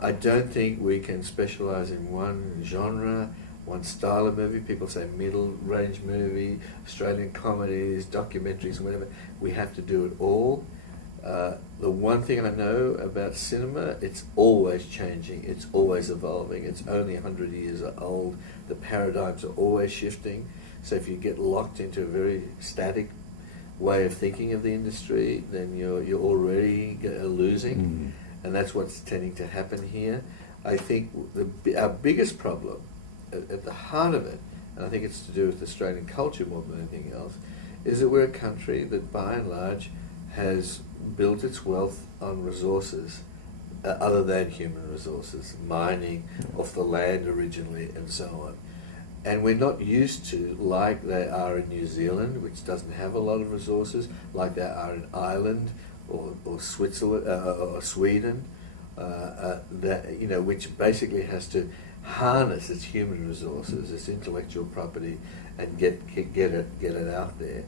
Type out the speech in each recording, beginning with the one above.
I don't think we can specialise in one genre, one style of movie. People say middle range movie, Australian comedies, documentaries, whatever. We have to do it all. The one thing I know about cinema, it's always changing, it's always evolving, it's only 100 years old, the paradigms are always shifting. So if you get locked into a very static way of thinking of the industry, then you're already losing, and that's what's tending to happen here. I think our biggest problem, at the heart of it, and I think it's to do with Australian culture more than anything else, is that we're a country that by and large has built its wealth on resources other than human resources, mining off the land originally and so on. And we're not used to, like they are in New Zealand, which doesn't have a lot of resources, like they are in Ireland or Switzerland or Sweden, that which basically has to harness its human resources, its intellectual property, and get it out there.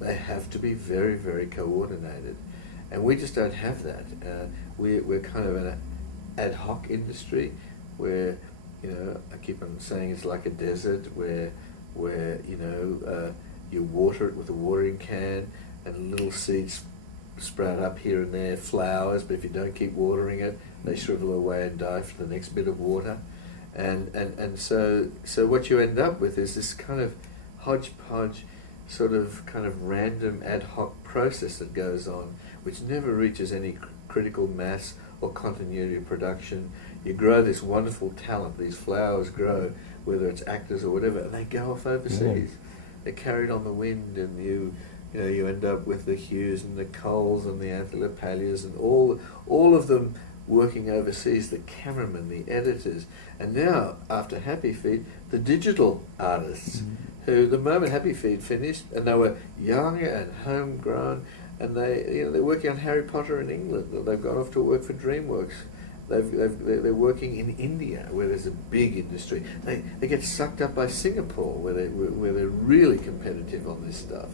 They have to be very, very coordinated, and we just don't have that. We're kind of an ad hoc industry where, I keep on saying it's like a desert where you water it with a watering can, and little seeds sprout up here and there, flowers, but if you don't keep watering it, they shrivel away and die for the next bit of water. And so what you end up with is this kind of hodgepodge, sort of kind of random ad hoc process that goes on, which never reaches any critical mass or continuity of production. You grow this wonderful talent, these flowers grow, whether it's actors or whatever, and they go off overseas. They're carried on the wind, and you end up with the Hughes and the Coles and the Anthony LaPaglias and all of them working overseas, the cameramen, the editors, and now, after Happy Feet, the digital artists, who the moment Happy Feet finished, and they were young and homegrown, and they're working on Harry Potter in England, or they've gone off to work for DreamWorks. They're working in India, where there's a big industry. They get sucked up by Singapore, where they're really competitive on this stuff,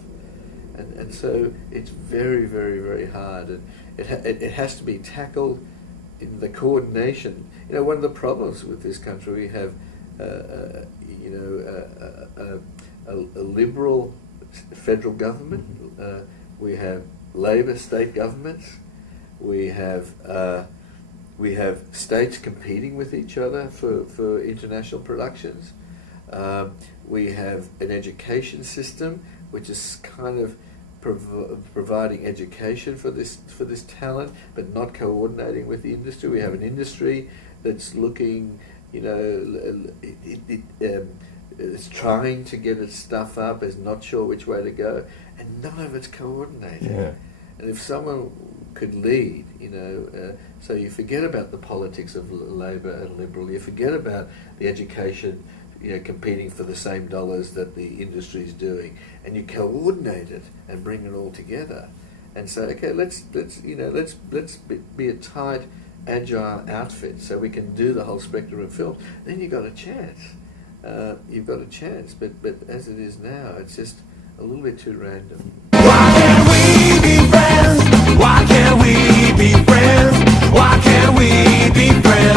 and so it's very, very, very hard, and it has to be tackled in the coordination. One of the problems with this country, we have a liberal federal government, we have Labor state governments, we have states competing with each other for international productions. We have an education system which is kind of providing education for this talent, but not coordinating with the industry. We have an industry that's looking, it's trying to get its stuff up, is not sure which way to go, and none of it's coordinated. Yeah. And if someone could lead, so you forget about the politics of Labor and Liberal, you forget about the education, competing for the same dollars that the industry is doing, and you coordinate it and bring it all together, and say, okay, let's be a tight, agile outfit, so we can do the whole spectrum of film. Then you've got a chance. But as it is now, it's just a little bit too random. Why can't we be friends? Why can't we be friends? Why can't we be friends?